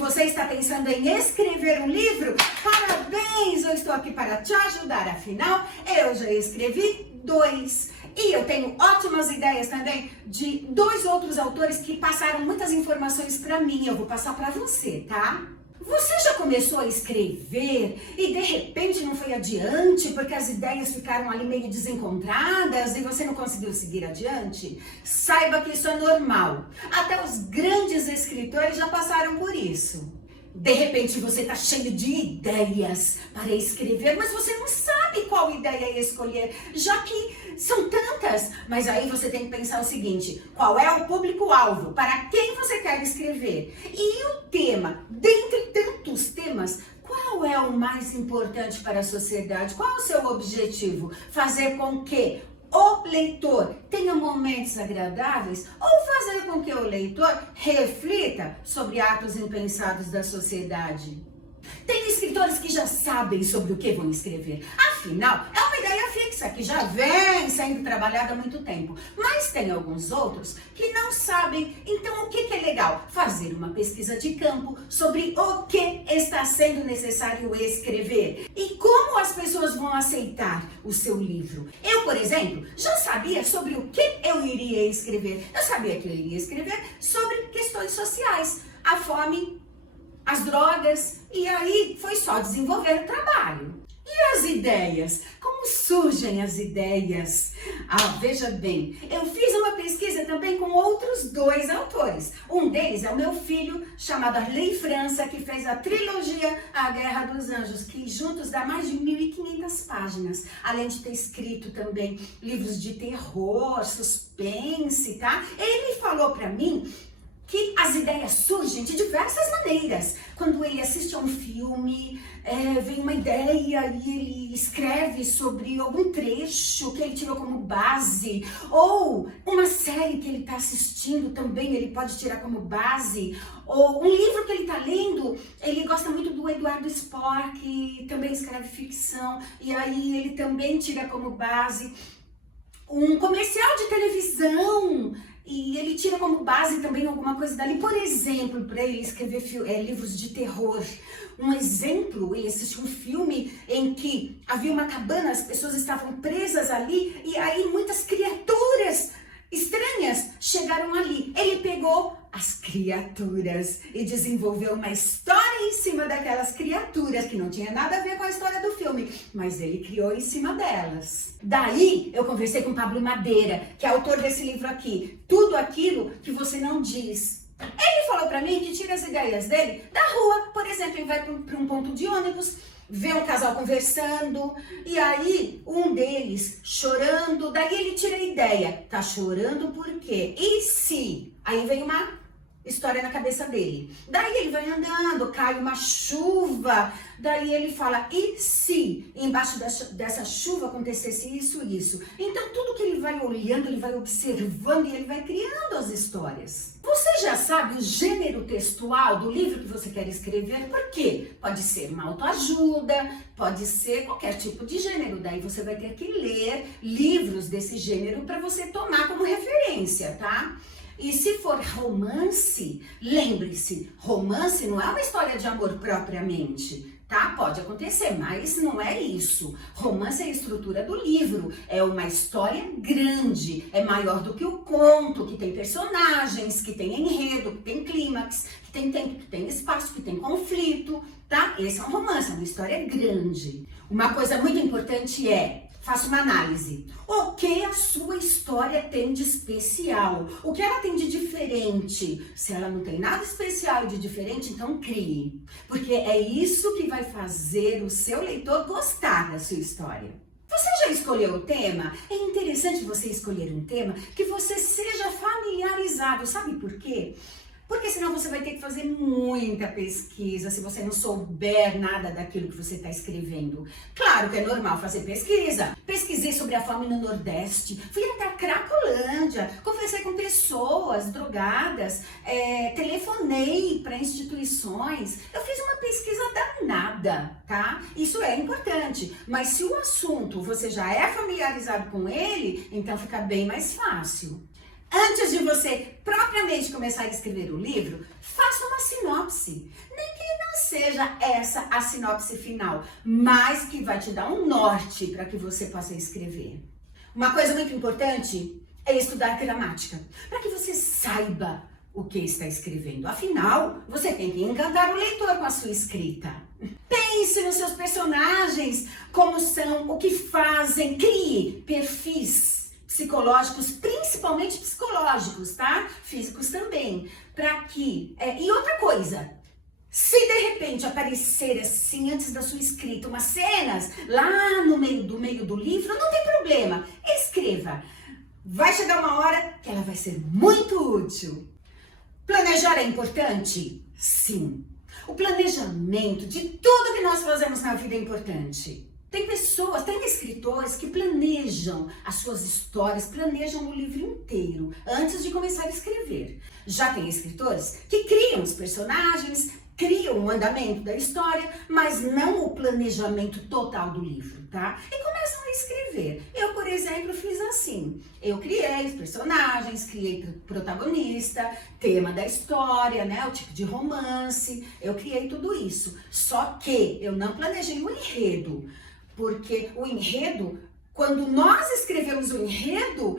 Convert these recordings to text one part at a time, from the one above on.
você está pensando em escrever um livro? Parabéns! Eu estou aqui para te ajudar, afinal, eu já escrevi 2. E eu tenho ótimas ideias também de 2 outros autores que passaram muitas informações para mim. Eu vou passar para você, tá? Você já começou a escrever e de repente não foi adiante porque as ideias ficaram ali meio desencontradas e você não conseguiu seguir adiante? Saiba que isso é normal. Até os grandes escritores já passaram por isso. De repente você está cheio de ideias para escrever, mas você não sabe qual ideia escolher, já que são tantas. Mas aí você tem que pensar o seguinte: qual é o público-alvo? Para quem você quer escrever? E o tema? Dentre tantos temas, qual é o mais importante para a sociedade? Qual é o seu objetivo? Fazer com que o leitor tenha momentos agradáveis ou fazer com que o leitor reflita sobre atos impensados da sociedade? Tem escritores que já sabem sobre o que vão escrever. Afinal, é uma ideia fixa que já vem sendo trabalhada há muito tempo. Mas tem alguns outros que não sabem. Então, o que é legal? Fazer uma pesquisa de campo sobre o que está sendo necessário escrever e como as pessoas vão aceitar o seu livro. Eu, por exemplo, já sabia sobre o que eu iria escrever. Eu sabia que eu iria escrever sobre questões sociais, a fome, as drogas, e aí foi só desenvolver o trabalho. E as ideias? Como surgem as ideias? Veja bem, eu fiz uma pesquisa também com outros 2 autores. Um deles é o meu filho, chamado Arley França, que fez a trilogia A Guerra dos Anjos, que juntos dá mais de 1.500 páginas. Além de ter escrito também livros de terror, suspense, tá? Ele falou pra mim que as ideias surgem de diversas maneiras. Quando ele assiste a um filme, vem uma ideia e ele escreve sobre algum trecho que ele tirou como base, ou uma série que ele está assistindo também ele pode tirar como base, ou um livro que ele está lendo, ele gosta muito do Eduardo Spohr, que também escreve ficção, e aí ele também tira como base um comercial de televisão, e ele tira como base também alguma coisa dali. Por exemplo, para ele escrever livros de terror. Um exemplo, ele assistiu um filme em que havia uma cabana, as pessoas estavam presas ali, e aí muitas criaturas estranhas chegaram ali. Ele pegou as criaturas e desenvolveu uma história em cima daquelas criaturas, que não tinha nada a ver com a história do filme, mas ele criou em cima delas. Daí eu conversei com Pablo Madeira, que é autor desse livro aqui, Tudo Aquilo que Você Não Diz. Ele falou pra mim que tira as ideias dele da rua. Por exemplo, ele vai para um ponto de ônibus, vê um casal conversando, e aí um deles chorando, daí ele tira a ideia. Tá chorando por quê? E se? Aí vem uma história na cabeça dele. Daí ele vai andando, cai uma chuva, daí ele fala: e se embaixo dessa chuva acontecesse isso e isso? Então tudo que ele vai olhando, ele vai observando e ele vai criando as histórias. Você já sabe o gênero textual do livro que você quer escrever? Por quê? Pode ser uma autoajuda, pode ser qualquer tipo de gênero. Daí você vai ter que ler livros desse gênero para você tomar como referência, tá? E se for romance, lembre-se, romance não é uma história de amor propriamente, tá? Pode acontecer, mas não é isso. Romance é a estrutura do livro, é uma história grande, é maior do que o conto, que tem personagens, que tem enredo, que tem clímax, que tem tempo, que tem espaço, que tem conflito, tá? Esse é um romance, é uma história grande. Uma coisa muito importante faça uma análise. O que a sua história tem de especial? O que ela tem de diferente? Se ela não tem nada especial e de diferente, então crie. Porque é isso que vai fazer o seu leitor gostar da sua história. Você já escolheu o tema? É interessante você escolher um tema que você seja familiarizado. Sabe por quê? Porque senão você vai ter que fazer muita pesquisa se você não souber nada daquilo que você está escrevendo. Claro que é normal fazer pesquisa. Pesquisei sobre a fome no Nordeste, fui até a Cracolândia, conversei com pessoas drogadas, telefonei para instituições. Eu fiz uma pesquisa danada, tá? Isso é importante. Mas se o assunto você já é familiarizado com ele, então fica bem mais fácil. Antes de você propriamente começar a escrever o livro, faça uma sinopse. seja essa a sinopse final, mas que vai te dar um norte para que você possa escrever. Uma coisa muito importante é estudar gramática, para que você saiba o que está escrevendo. Afinal, você tem que encantar o leitor com a sua escrita. Pense nos seus personagens, como são, o que fazem, crie perfis psicológicos, principalmente psicológicos, tá? Físicos também, para que... E outra coisa, se de repente aparecer assim, antes da sua escrita, umas cenas lá no meio do livro, não tem problema, escreva. Vai chegar uma hora que ela vai ser muito útil. Planejar é importante? Sim. O planejamento de tudo que nós fazemos na vida é importante. Tem pessoas, tem escritores que planejam as suas histórias, planejam o livro inteiro antes de começar a escrever. Já tem escritores que criam os personagens, criam o andamento da história, mas não o planejamento total do livro, tá? E começam a escrever. Eu, por exemplo, fiz assim. Eu criei os personagens, criei o protagonista, tema da história, né? O tipo de romance. Eu criei tudo isso. Só que eu não planejei o enredo. Porque o enredo, quando nós escrevemos o enredo,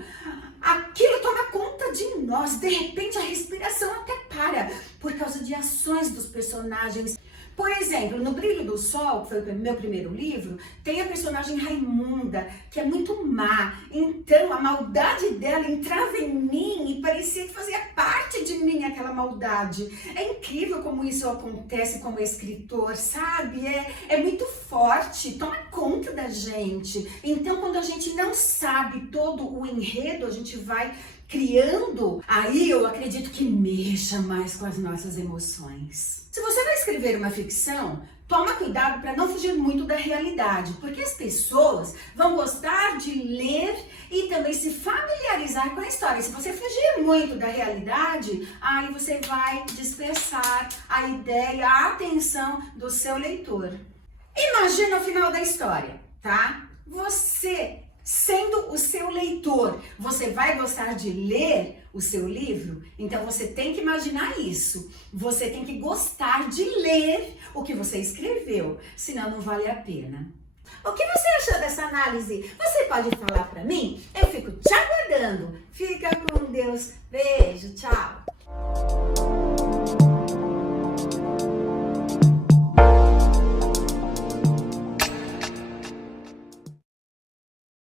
aquilo toma conta de nós. De repente a respiração até para, por causa de ações dos personagens. Por exemplo, no Brilho do Sol, que foi o meu primeiro livro, tem a personagem Raimunda, que é muito má. Então a maldade dela entrava em mim e parecia que fazia parte de mim aquela maldade. É incrível como isso acontece como escritor, sabe? É muito forte, toma conta da gente. Então quando a gente não sabe todo o enredo, a gente vai criando, aí eu acredito que mexa mais com as nossas emoções. Se você vai escrever uma ficção, toma cuidado para não fugir muito da realidade, porque as pessoas vão gostar de ler e também se familiarizar com a história. Se você fugir muito da realidade, aí você vai dispersar a ideia, a atenção do seu leitor. Imagina o final da história, tá? Você sendo o seu leitor, você vai gostar de ler o seu livro? Então você tem que imaginar isso. Você tem que gostar de ler o que você escreveu, senão não vale a pena. O que você achou dessa análise? Você pode falar para mim? Eu fico te aguardando.